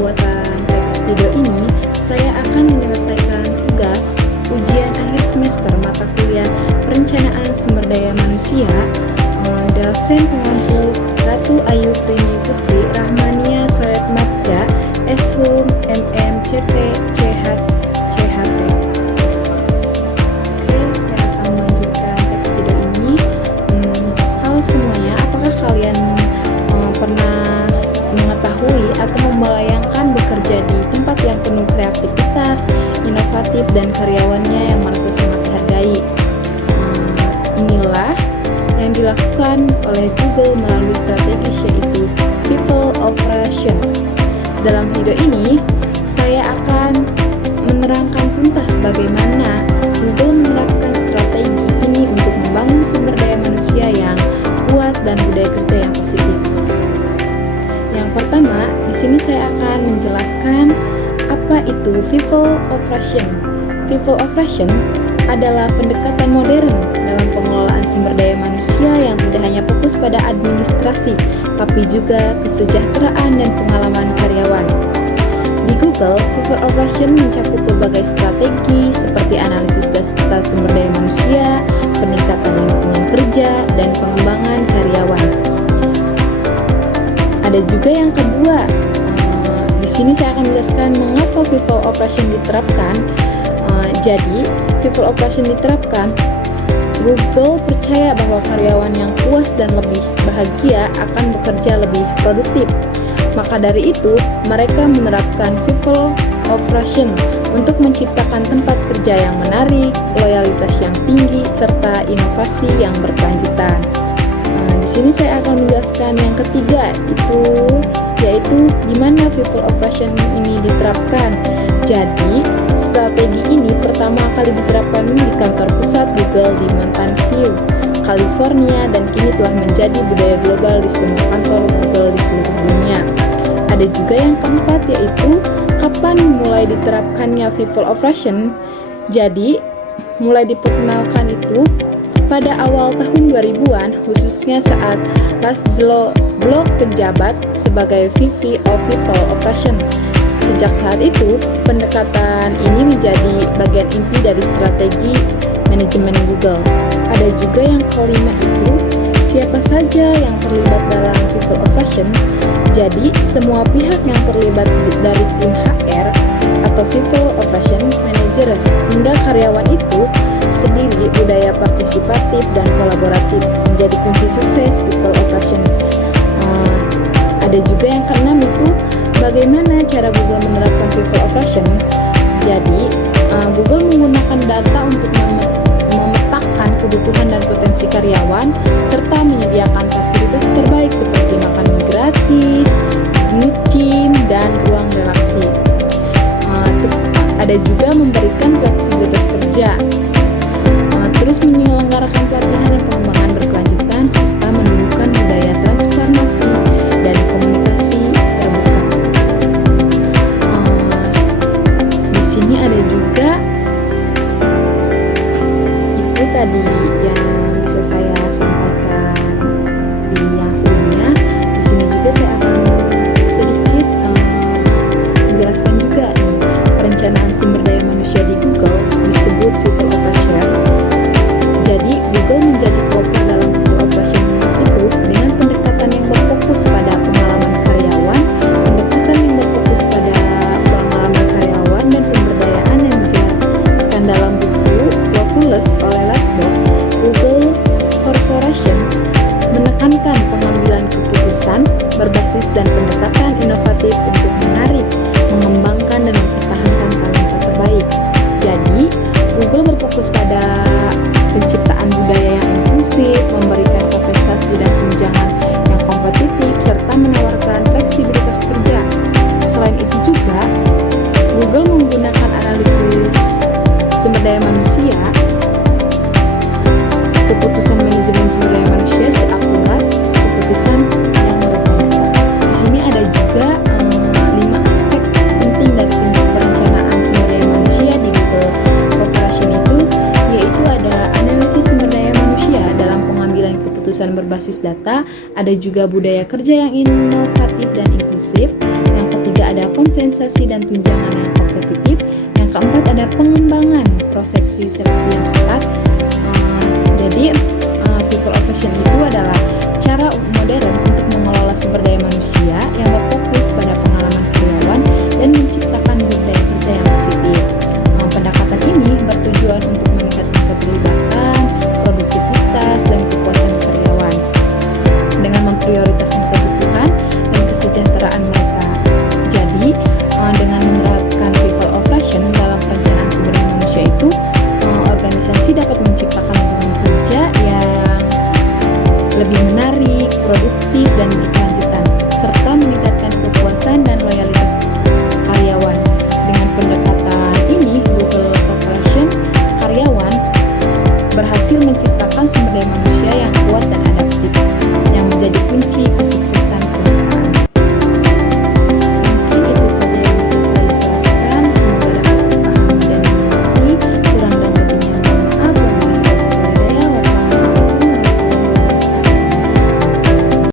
pembuatan teks video ini, saya akan menyelesaikan tugas ujian akhir semester mata kuliah Perencanaan Sumber Daya Manusia dosen pengampu Ratu Ayu Primi Putri Rahmania Soret Matja S.Hum MM CT CHT. Oke, saya akan melanjutkan teks video ini. Halo semuanya, apakah kalian pernah mengetahui atau membayangkan bekerja di tempat yang penuh kreativitas, inovatif, dan karyawannya yang merasa sangat dihargai? Inilah yang dilakukan oleh Google melalui strategi yaitu People Operation. Dalam video ini, saya akan menerangkan tuntas bagaimana Google menerapkan strategi ini untuk membangun sumber daya manusia yang kuat dan budaya kerja yang positif. Yang pertama, di sini saya akan menjelaskan apa itu People Operation. People Operation adalah pendekatan modern dalam pengelolaan sumber daya manusia yang tidak hanya fokus pada administrasi, tapi juga kesejahteraan dan pengalaman karyawan. Di Google, People Operation mencakup berbagai strategi seperti analisis data sumber daya manusia, peningkatan lingkungan kerja, dan pengembangan karyawan. Ada juga yang kedua. Di sini saya akan menjelaskan mengapa People Operation diterapkan. Jadi, People Operation diterapkan. Google percaya bahwa karyawan yang puas dan lebih bahagia akan bekerja lebih produktif. Maka dari itu, mereka menerapkan People Operation untuk menciptakan tempat kerja yang menarik, loyalitas yang tinggi, serta inovasi yang berkelanjutan. Di sini saya akan menjelaskan yang ketiga, yaitu di mana People Operation ini diterapkan. Jadi, strategi ini pertama kali diterapkan di kantor pusat Google di Mountain View, California, dan kini telah menjadi budaya global di semua kantor Google di seluruh dunia. Ada juga yang keempat, yaitu kapan mulai diterapkannya People Operation. Jadi, mulai diperkenalkan itu pada awal tahun 2000-an, khususnya saat Laszlo Bloch penjabat sebagai VP of People Operation. Sejak saat itu, pendekatan ini menjadi bagian inti dari strategi manajemen Google. Ada juga yang kelima, itu siapa saja yang terlibat dalam People Operation. Jadi, semua pihak yang terlibat dari tim HR atau People Operation Manager hingga karyawan itu sendiri, budaya partisipatif dan kolaboratif menjadi kunci sukses People Operation. Ada juga yang keenam, itu bagaimana cara Google menerapkan People Operation. Jadi, Google menggunakan data untuk memetakan kebutuhan dan potensi karyawan serta menyediakan fasilitas terbaik seperti makanan gratis, gym, dan ruang relaksi. Ada juga memberikan fleksibilitas kerja, terus menyelenggarakan pelatihan dan pengembangan berkelanjutan serta menumbuhkan budaya transformasi dan komunikasi terbuka. Di sini ada juga itu tadi yang bisa saya sampaikan di yang sebelumnya. Di sini juga saya akan sedikit menjelaskan juga nih, perencanaan sumber daya manusia di Google disebut People Operation. Jadi, Google menjadi pelopor dalam People Operation itu dengan pendekatan yang berfokus pada pengalaman karyawan, pendekatan yang berfokus pada pengalaman karyawan dan pemberdayaan yang dijelaskan dalam buku Focus oleh Laszlo. Google Corporation menekankan pengambilan keputusan berbasis dan pendekatan inovatif untuk menarik, mengembangkan, dan mempertahankan talenta terbaik. Jadi, Google berfokus pada penciptaan budaya yang inklusif, memberikan kompensasi dan tunjangan yang kompetitif, serta menawarkan fleksibilitas kerja. Selain itu juga, Google menggunakan analisis sumber daya manusia, keputusan manajemen sumber daya manusia seakurat keputusan yang berkualitas. Di sini ada juga 5 aspek penting dari perencanaan sumber daya manusia di Google Corporation itu, yaitu ada analisis sumber daya manusia dalam pengambilan keputusan berbasis data, ada juga budaya kerja yang inovatif dan inklusif, yang ketiga ada kompensasi dan tunjangan yang kompetitif. Yang keempat ada pengembangan proses seleksi yang ketat. Jadi people operation itu adalah cara modern untuk mengelola sumber daya manusia yang berfokus pada